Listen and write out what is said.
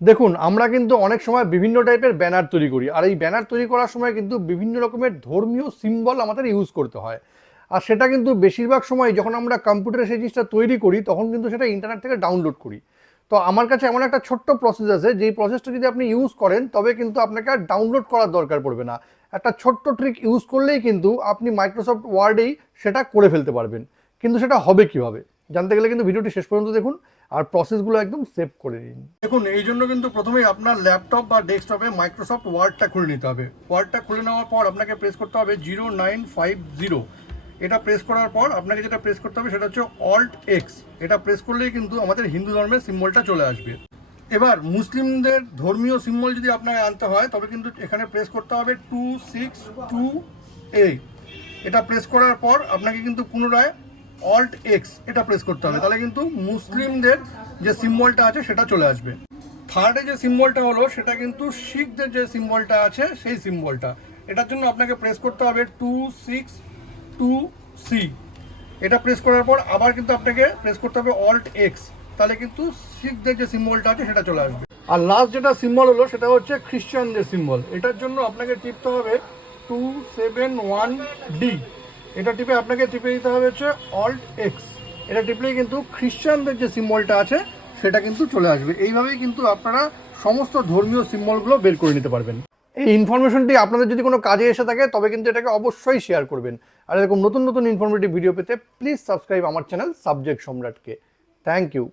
দেখুন, আমরা কিন্তু অনেক সময় বিভিন্ন টাইপের ব্যানার তৈরি করি। আর এই ব্যানার তৈরি করার সময় কিন্তু বিভিন্ন রকমের ধর্মীয় সিম্বল আমাদের ইউজ করতে হয়। আর সেটা কিন্তু বেশিরভাগ সময় যখন আমরা কম্পিউটারে সেই জিনিসটা তৈরি করি, তখন কিন্তু সেটা ইন্টারনেট থেকে ডাউনলোড করি। তো আমার কাছে এমন একটা ছোট্ট প্রসেস আছে, যেই প্রসেসটা যদি আপনি ইউজ করেন, তবে কিন্তু আপনাকে আর ডাউনলোড করার দরকার পড়বে না। একটা ছোট্ট ট্রিক ইউজ করলেই কিন্তু আপনি মাইক্রোসফট ওয়ার্ডেই সেটা করে ফেলতে পারবেন। কিন্তু সেটা হবে কীভাবে? জানতে গেলে কিন্তু ভিডিওটি শেষ পর্যন্ত দেখুন আর প্রসেসগুলো একদম সেভ করে নিন। দেখুন, এই জন্য কিন্তু প্রথমেই আপনার ল্যাপটপ বা ডেস্কটপে মাইক্রোসফট ওয়ার্ডটা খুলে নিতে হবে। ওয়ার্ডটা খুলে নেওয়ার পর আপনাকে প্রেস করতে হবে জিরো নাইন ফাইভ জিরো এটা প্রেস করার পর আপনাকে যেটা প্রেস করতে হবে সেটা হচ্ছে অল্ট এক্স এটা প্রেস করলেই কিন্তু আমাদের হিন্দু ধর্মের সিম্বলটা চলে আসবে। এবার মুসলিমদের ধর্মীয় সিম্বল যদি আপনাকে আনতে হয়, তবে কিন্তু এখানে প্রেস করতে হবে টু সিক্স টু এইট এটা প্রেস করার পর আপনাকে কিন্তু পুনরায় অল্ট এক্স এটা প্রেস করতে হবে। তাহলে কিন্তু মুসলিমদের যে সিম্বলটা আছে সেটা চলে আসবে। থার্ডে যে সিম্বলটা হলো, সেটা কিন্তু শিখদের যে সিম্বলটা আছে, সেই সিম্বলটা এটার জন্য আপনাকে প্রেস করতে হবে টু সিক্স টু সি এটা প্রেস করার পর আবার কিন্তু আপনাকে প্রেস করতে হবে অল্ট এক্স তাহলে কিন্তু শিখদের যে সিম্বলটা আছে, সেটা চলে আসবে। আর লাস্ট যেটা সিম্বল হলো, সেটা হচ্ছে খ্রিস্টানদের সিম্বল এটার জন্য আপনাকে টিপতে হবে টু সেভেন ওয়ান ডি এটা টিপে আপনাকে টিপে দিতে হবে হচ্ছে অল্ট এক্স এটা টিপলেই কিন্তু খ্রিস্টানদের যে সিম্বলটা আছে, সেটা কিন্তু চলে আসবে। এইভাবেই কিন্তু আপনারা সমস্ত ধর্মীয় সিম্বলগুলো বের করে নিতে পারবেন। এই ইনফরমেশনটি আপনাদের যদি কোনো কাজে এসে থাকে, তবে কিন্তু এটাকে অবশ্যই শেয়ার করবেন। আর এরকম নতুন নতুন ইনফরমেটিভ ভিডিও পেতে প্লিজ সাবস্ক্রাইব আমার চ্যানেল সাবজেক্ট সম্রাটকে থ্যাংক ইউ